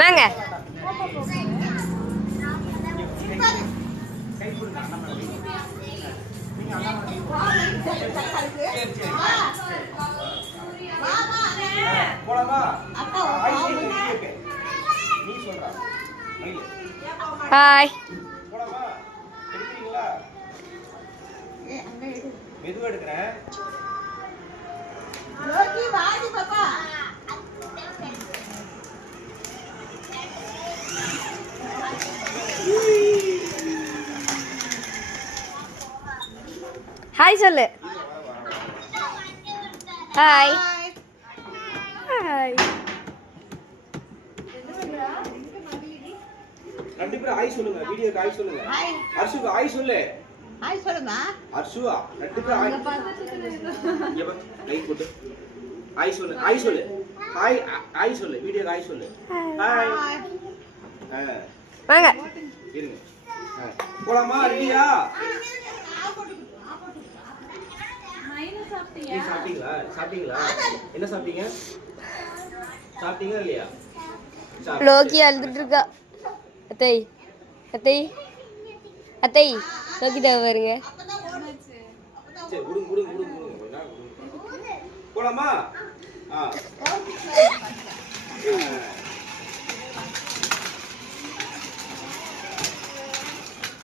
வாங்க. ஹாய். மெதுவா எடுக்கிறேன். ஹாய் சொல்லு. Hi hi. ரெண்டு பேரும் ஹாய் சொல்லுங்க. வீடியோக்கு ஹாய் சொல்லுங்க. அர்ஷுக்கு ஹாய் சொல்லு. ஹாய் சொல்லுமா. அர்ஷுவா ரெண்டு பேரும் ஹாய். இங்க பாரு லைட் போட்டு ஹாய் சொல்லு. ஹாய் சொல்லு. ஹாய் ஹாய் சொல்லு. வீடியோக்கு ஹாய் சொல்லு. ஹாய். வாங்க. இருங்க. போலாமா? ரெடியா? சாப்பிட்டீங்களா? சாப்பிட்டீங்களா? என்ன சாப்பிட்டீங்க? சாப்பிட்டீங்களா இல்லையா? லோக்கி அழுதுட்டு இருக்கா. அத்தை அத்தை அத்தை லோக்கி தான் பாருங்க. சரி குடுங்க. போலாமா?